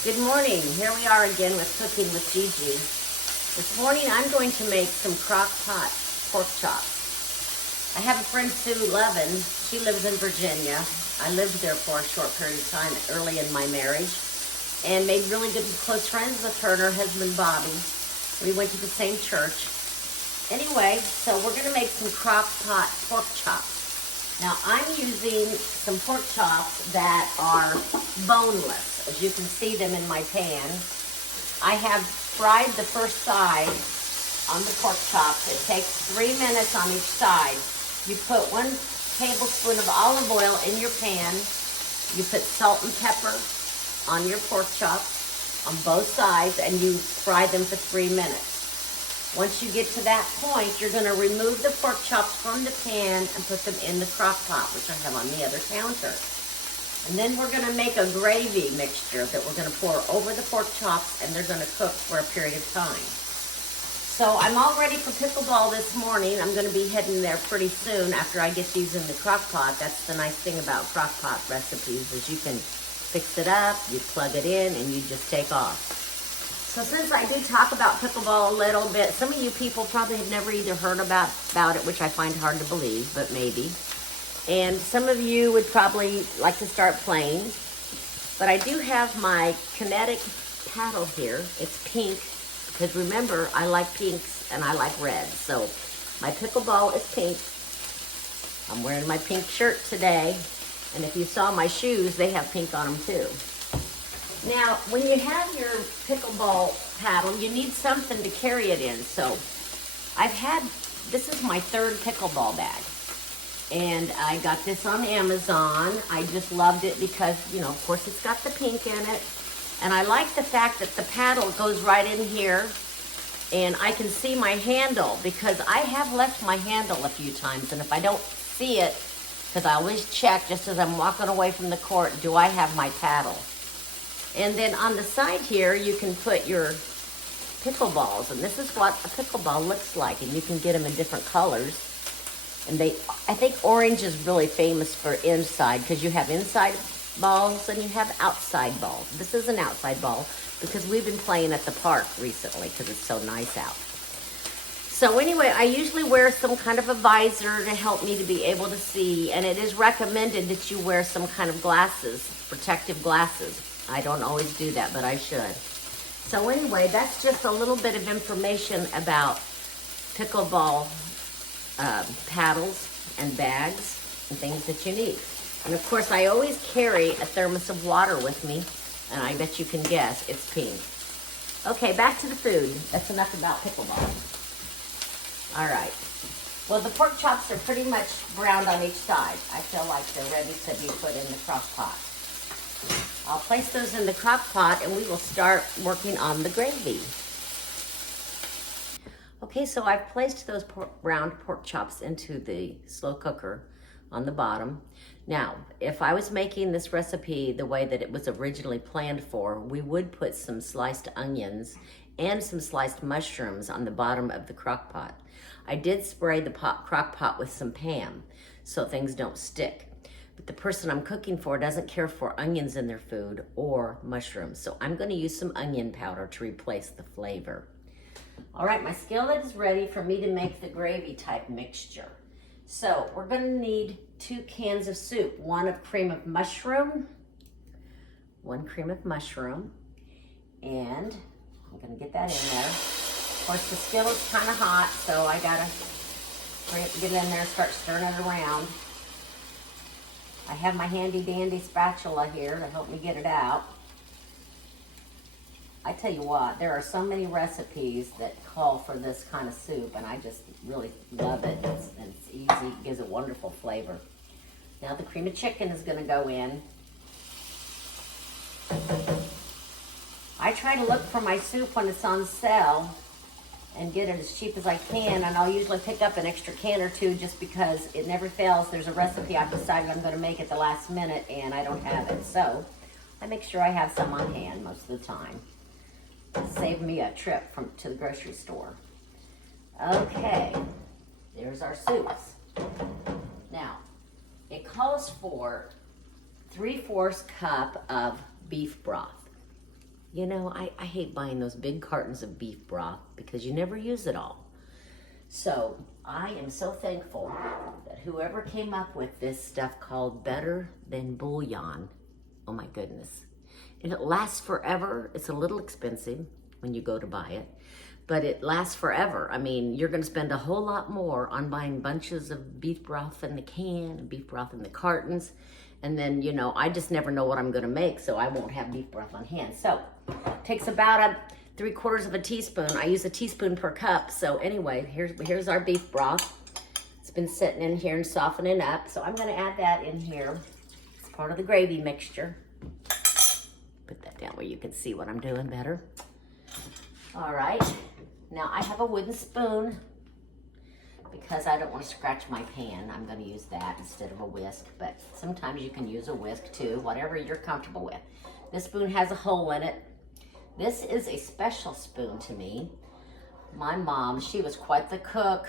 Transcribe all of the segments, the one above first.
Good morning. Here we are again with Cooking with Gigi. This morning I'm going to make some crock-pot pork chops. I have a friend, Sue Levin. She lives in Virginia. I lived there for a short period of time early in my marriage and made really good close friends with her and her husband, Bobby. We went to the same church. Anyway, so we're going to make some crock-pot pork chops. Now I'm using some pork chops that are boneless, as you can see them in my pan. I have fried the first side on the pork chops. It takes 3 minutes on each side. You put 1 tablespoon of olive oil in your pan. You put salt and pepper on your pork chops on both sides, and you fry them for 3 minutes. Once you get to that point, you're going to remove the pork chops from the pan and put them in the crock pot, which I have on the other counter. And then we're going to make a gravy mixture that we're going to pour over the pork chops, and they're going to cook for a period of time. So I'm all ready for pickleball this morning. I'm going to be heading there pretty soon after I get these in the crock pot. That's the nice thing about crock pot recipes, is you can fix it up, you plug it in, and you just take off. So since I do talk about pickleball a little bit, some of you people probably have never either heard about it, which I find hard to believe, but maybe. And some of you would probably like to start playing. But I do have my kinetic paddle here. It's pink, because remember, I like pinks and I like reds. So my pickleball is pink. I'm wearing my pink shirt today. And if you saw my shoes, they have pink on them too. Now, when you have your pickleball paddle, you need something to carry it in. So this is my 3rd pickleball bag. And I got this on Amazon. I just loved it because, of course it's got the pink in it. And I like the fact that the paddle goes right in here and I can see my handle, because I have left my handle a few times. And if I don't see it, because I always check just as I'm walking away from the court, do I have my paddle? And then on the side here, you can put your pickleballs. And this is what a pickleball looks like. And you can get them in different colors. And I think orange is really famous for inside, because you have inside balls and you have outside balls. This is an outside ball because we've been playing at the park recently because it's so nice out. So anyway, I usually wear some kind of a visor to help me to be able to see. And it is recommended that you wear some kind of glasses, protective glasses. I don't always do that, but I should. So anyway, that's just a little bit of information about pickleball paddles and bags and things that you need. And of course, I always carry a thermos of water with me, and I bet you can guess it's pink. Okay, back to the food. That's enough about pickleball. All right. Well, the pork chops are pretty much browned on each side. I feel like they're ready to be put in the crock pot. I'll place those in the crock pot and we will start working on the gravy. Okay, so I've placed those browned pork chops into the slow cooker on the bottom. Now, if I was making this recipe the way that it was originally planned for, we would put some sliced onions and some sliced mushrooms on the bottom of the crock pot. I did spray the crock pot with some Pam so things don't stick. But the person I'm cooking for doesn't care for onions in their food or mushrooms. So I'm going to use some onion powder to replace the flavor. All right, my skillet is ready for me to make the gravy type mixture. So we're going to need 2 cans of soup. 1 cream of mushroom. 1 cream of mushroom. And I'm going to get that in there. Of course, the skillet's kind of hot, so I got to get it in there and start stirring it around. I have my handy dandy spatula here to help me get it out. I tell you what, there are so many recipes that call for this kind of soup, and I just really love it. It's easy, it gives a wonderful flavor. Now the cream of chicken is going to go in. I try to look for my soup when it's on sale and get it as cheap as I can, and I'll usually pick up an extra can or 2 just because it never fails. There's a recipe I've decided I'm going to make at the last minute and I don't have it, so I make sure I have some on hand most of the time. Save me a trip to the grocery store. Okay, there's our soups. Now, it calls for 3/4 cup of beef broth. You know, I hate buying those big cartons of beef broth because you never use it all. So I am so thankful that whoever came up with this stuff called Better Than Bouillon, oh my goodness. And it lasts forever. It's a little expensive when you go to buy it, but it lasts forever. I mean, you're gonna spend a whole lot more on buying bunches of beef broth in the can and beef broth in the cartons. And then, you know, I just never know what I'm gonna make, so I won't have beef broth on hand. So, it takes about 3/4 of a teaspoon. I use a teaspoon per cup. So anyway, here's our beef broth. It's been sitting in here and softening up. So I'm gonna add that in here. It's part of the gravy mixture. Put that down where you can see what I'm doing better. All right, now I have a wooden spoon because I don't want to scratch my pan. I'm gonna use that instead of a whisk, but sometimes you can use a whisk too, whatever you're comfortable with. This spoon has a hole in it. This is a special spoon to me. My mom, she was quite the cook,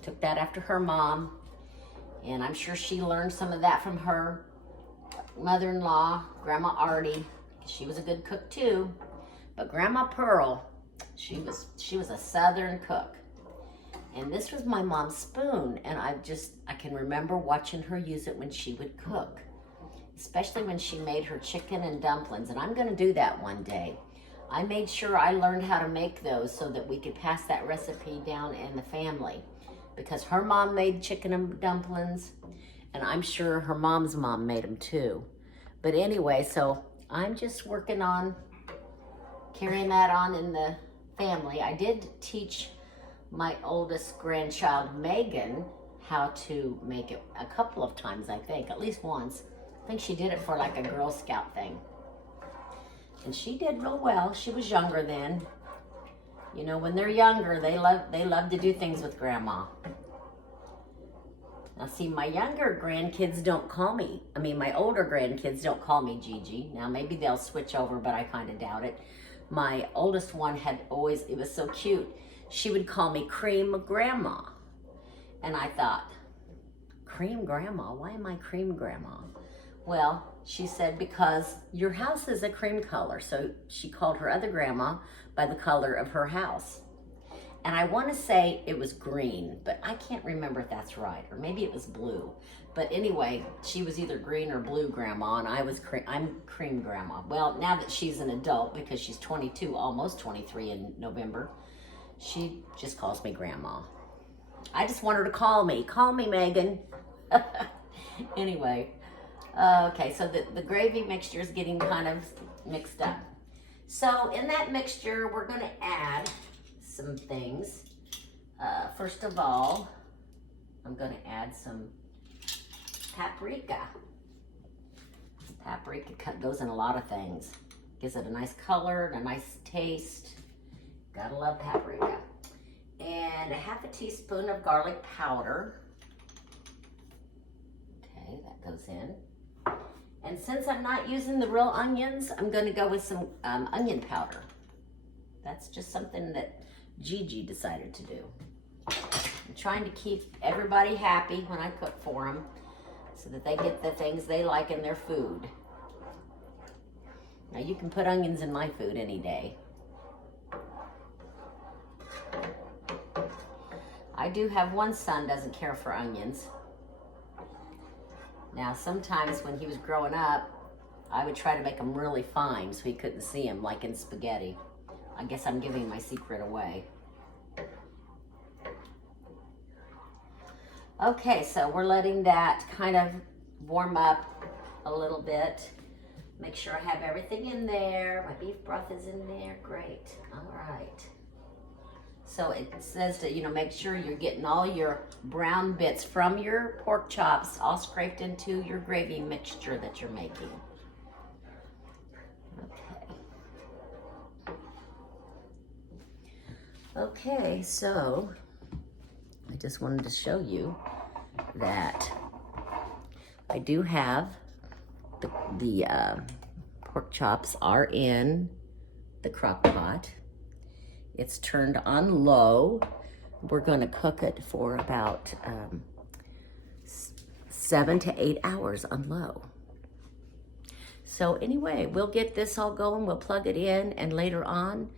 took that after her mom, and I'm sure she learned some of that from her mother-in-law, Grandma Artie. She was a good cook too, but Grandma Pearl, she was a Southern cook. And this was my mom's spoon, and I can remember watching her use it when she would cook, especially when she made her chicken and dumplings, and I'm gonna do that one day. I made sure I learned how to make those so that we could pass that recipe down in the family, because her mom made chicken and dumplings, and I'm sure her mom's mom made them too. But anyway, so I'm just working on carrying that on in the family. I did teach my oldest grandchild, Megan, how to make it a couple of times, I think, at least once. I think she did it for like a Girl Scout thing. And she did real well. She was younger then. You know, when they're younger, they love to do things with Grandma. Now see, my younger grandkids don't call me. I mean, my older grandkids don't call me Gigi. Now maybe they'll switch over, but I kind of doubt it. My oldest one had always, it was so cute, she would call me Cream Grandma. And I thought, Cream Grandma? Why am I Cream Grandma? Well, she said, because your house is a cream color. So she called her other grandma by the color of her house. And I want to say it was green, but I can't remember if that's right. Or maybe it was blue. But anyway, she was either green or blue grandma, and I'm cream grandma. Well, now that she's an adult, because she's 22, almost 23 in November, she just calls me grandma. I just want her to call me. Call me, Megan. Anyway, okay, so the gravy mixture is getting kind of mixed up. So in that mixture, we're going to add some things. First of all, I'm going to add some paprika. Paprika goes in a lot of things. Gives it a nice color and a nice taste. Gotta love paprika. And a half a teaspoon of garlic powder. Okay, that goes in. And since I'm not using the real onions, I'm going to go with some onion powder. That's just something that Gigi decided to do. I'm trying to keep everybody happy when I cook for them so that they get the things they like in their food. Now you can put onions in my food any day. I do have one son doesn't care for onions. Now sometimes when he was growing up, I would try to make them really fine so he couldn't see them, like in spaghetti. I guess I'm giving my secret away. Okay, so we're letting that kind of warm up a little bit. Make sure I have everything in there. My beef broth is in there. Great. All right. So it says to, make sure you're getting all your brown bits from your pork chops all scraped into your gravy mixture that you're making. Okay, so I just wanted to show you that I do have the pork chops are in the crock pot. It's turned on low. We're going to cook it for about 7 to 8 hours on low. So anyway, we'll get this all going, we'll plug it in, and later on,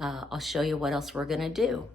I'll show you what else we're gonna do.